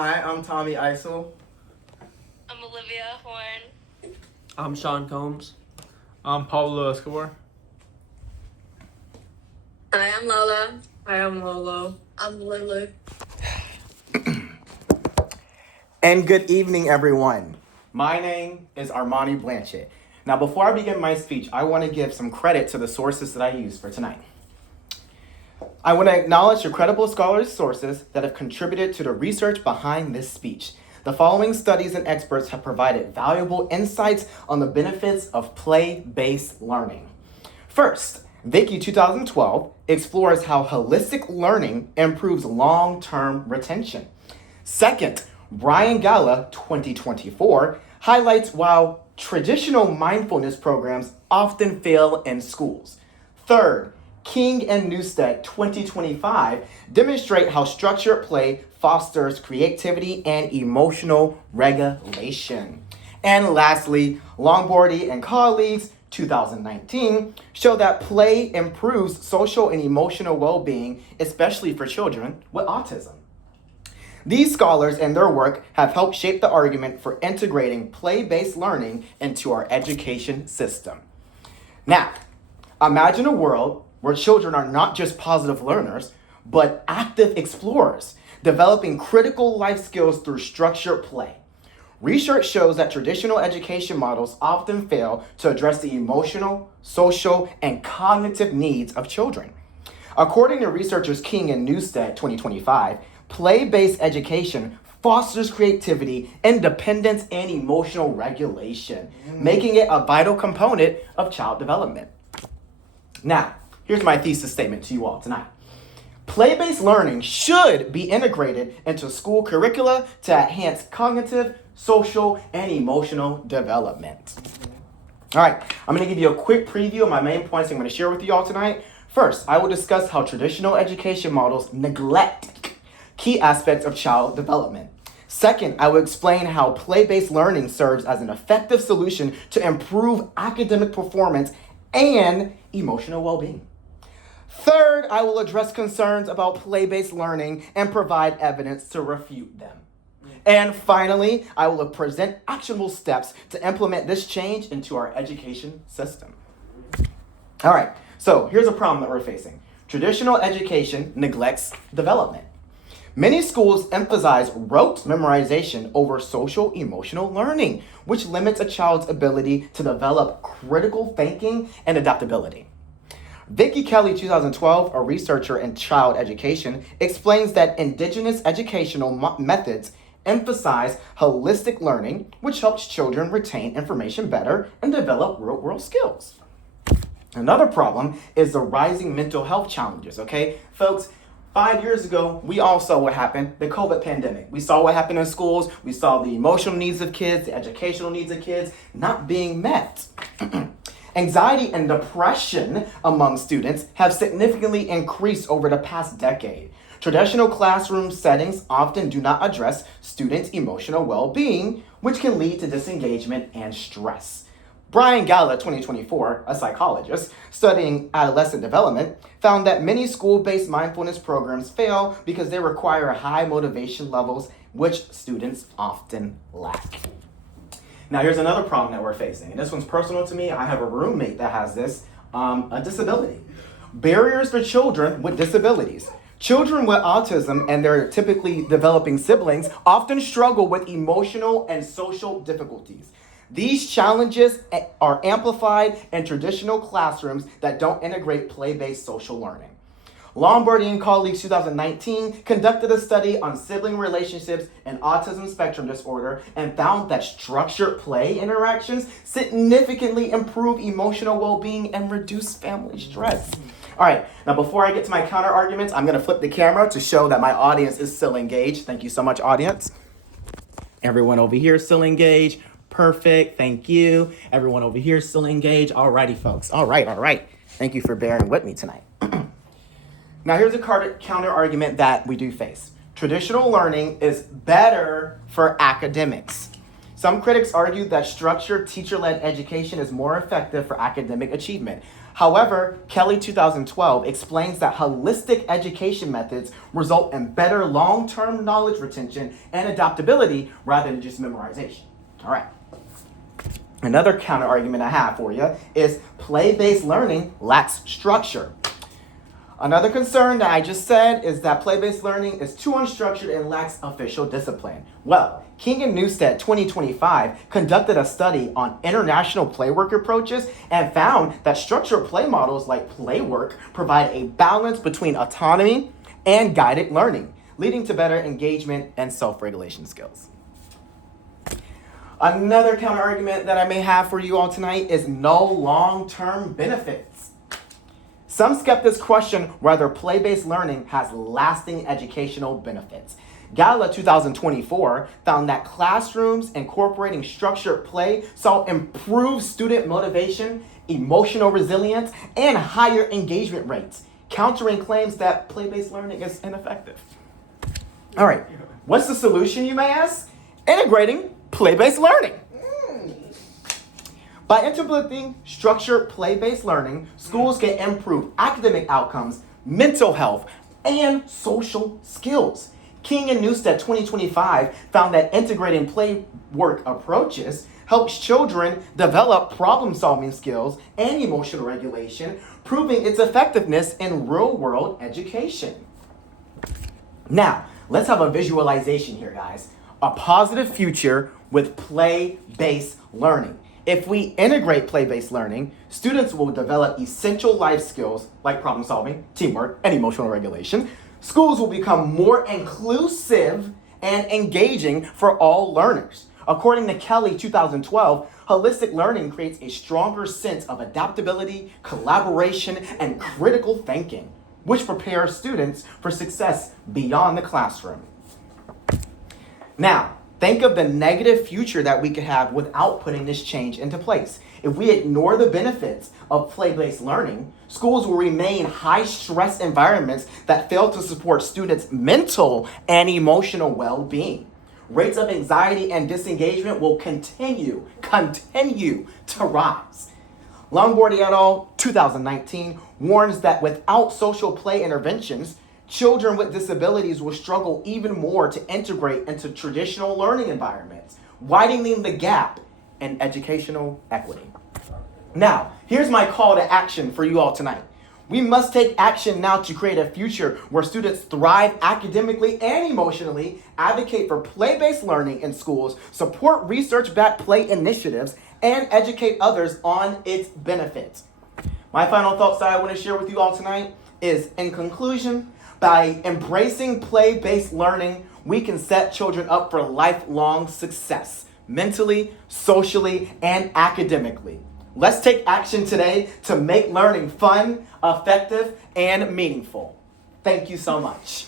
Hi, I'm Tommy Isel. I'm Olivia Horn. I'm Sean Combs. I'm Pablo Escobar. Hi, I'm Lola. Hi, I'm Lolo. I'm Lulu. And good evening, everyone. My name is Armani Blanchett. Now, before I begin my speech, I want to give some credit to the sources that I used for tonight. I want to acknowledge the credible scholars' sources that have contributed to the research behind this speech. The following studies and experts have provided valuable insights on the benefits of play-based learning. First, Vicky 2012 explores how holistic learning improves long-term retention. Second, Brian Gala 2024 highlights why traditional mindfulness programs often fail in schools. Third, King and Newstead 2025 demonstrate how structured play fosters creativity and emotional regulation. And lastly, Longbordy and colleagues 2019 show that play improves social and emotional well-being, especially for children with autism. These scholars and their work have helped shape the argument for integrating play-based learning into our education system. Now, imagine a world where children are not just positive learners, but active explorers, developing critical life skills through structured play. Research shows that traditional education models often fail to address the emotional, social, and cognitive needs of children. According to researchers King and Newstead 2025, play-based education fosters creativity, independence, and emotional regulation, making it a vital component of child development. Now, here's my thesis statement to you all tonight. Play-based learning should be integrated into school curricula to enhance cognitive, social, and emotional development. All right, I'm going to give you a quick preview of my main points I'm going to share with you all tonight. First, I will discuss how traditional education models neglect key aspects of child development. Second, I will explain how play-based learning serves as an effective solution to improve academic performance and emotional well-being. Third, I will address concerns about play-based learning and provide evidence to refute them. And finally, I will present actionable steps to implement this change into our education system. All right, so here's a problem that we're facing. Traditional education neglects development. Many schools emphasize rote memorization over social emotional learning, which limits a child's ability to develop critical thinking and adaptability. Vicki Kelly, 2012, a researcher in child education, explains that indigenous educational methods emphasize holistic learning, which helps children retain information better and develop real-world skills. Another problem is the rising mental health challenges, okay? Folks, 5 years ago, we all saw what happened, the COVID pandemic. We saw what happened in schools. We saw the emotional needs of kids, the educational needs of kids not being met. Anxiety and depression among students have significantly increased over the past decade. Traditional classroom settings often do not address students' emotional well-being, which can lead to disengagement and stress. Brian Gala, 2024, a psychologist studying adolescent development, found that many school-based mindfulness programs fail because they require high motivation levels, which students often lack. Now, here's another problem that we're facing, and this one's personal to me. I have a roommate that has this, a disability. Barriers for children with disabilities. Children with autism and their typically developing siblings often struggle with emotional and social difficulties. These challenges are amplified in traditional classrooms that don't integrate play-based social learning. Lombardi and colleagues 2019 conducted a study on sibling relationships and autism spectrum disorder and found that structured play interactions significantly improve emotional well-being and reduce family stress. All right, now before I get to my counter arguments, I'm gonna flip the camera to show that my audience is still engaged. Thank you so much, audience. Everyone over here is still engaged. Perfect, thank you. Everyone over here is still engaged. Alrighty, folks. All right. Thank you for bearing with me tonight. Now, here's a counter argument that we do face. Traditional learning is better for academics. Some critics argue that structured teacher-led education is more effective for academic achievement. However, Kelly 2012 explains that holistic education methods result in better long-term knowledge retention and adaptability rather than just memorization. All right. Another counter argument I have for you is play-based learning lacks structure. Another concern that I just said is that play-based learning is too unstructured and lacks official discipline. Well, King and Newstead 2025 conducted a study on international playwork approaches and found that structured play models like Playwork provide a balance between autonomy and guided learning, leading to better engagement and self-regulation skills. Another counter argument that I may have for you all tonight is no long-term benefits. Some skeptics question whether play-based learning has lasting educational benefits. Gala 2024 found that classrooms incorporating structured play saw improved student motivation, emotional resilience, and higher engagement rates, countering claims that play-based learning is ineffective. All right, what's the solution, you may ask? Integrating play-based learning. By implementing structured play-based learning, schools can improve academic outcomes, mental health, and social skills. King and Newstead 2025 found that integrating play work approaches helps children develop problem-solving skills and emotional regulation, proving its effectiveness in real-world education. Now, let's have a visualization here, guys. A positive future with play-based learning. If we integrate play-based learning, students will develop essential life skills like problem solving, teamwork, and emotional regulation. Schools will become more inclusive and engaging for all learners. According to Kelly 2012, holistic learning creates a stronger sense of adaptability, collaboration, and critical thinking, which prepares students for success beyond the classroom. Now, think of the negative future that we could have without putting this change into place. If we ignore the benefits of play-based learning, schools will remain high-stress environments that fail to support students' mental and emotional well-being. Rates of anxiety and disengagement will continue to rise. Longboardy et al. 2019 warns that without social play interventions, children with disabilities will struggle even more to integrate into traditional learning environments, widening the gap in educational equity. Now, here's my call to action for you all tonight. We must take action now to create a future where students thrive academically and emotionally, advocate for play-based learning in schools, support research-backed play initiatives, and educate others on its benefits. My final thoughts that I want to share with you all tonight is, in conclusion, by embracing play-based learning, we can set children up for lifelong success, mentally, socially, and academically. Let's take action today to make learning fun, effective, and meaningful. Thank you so much.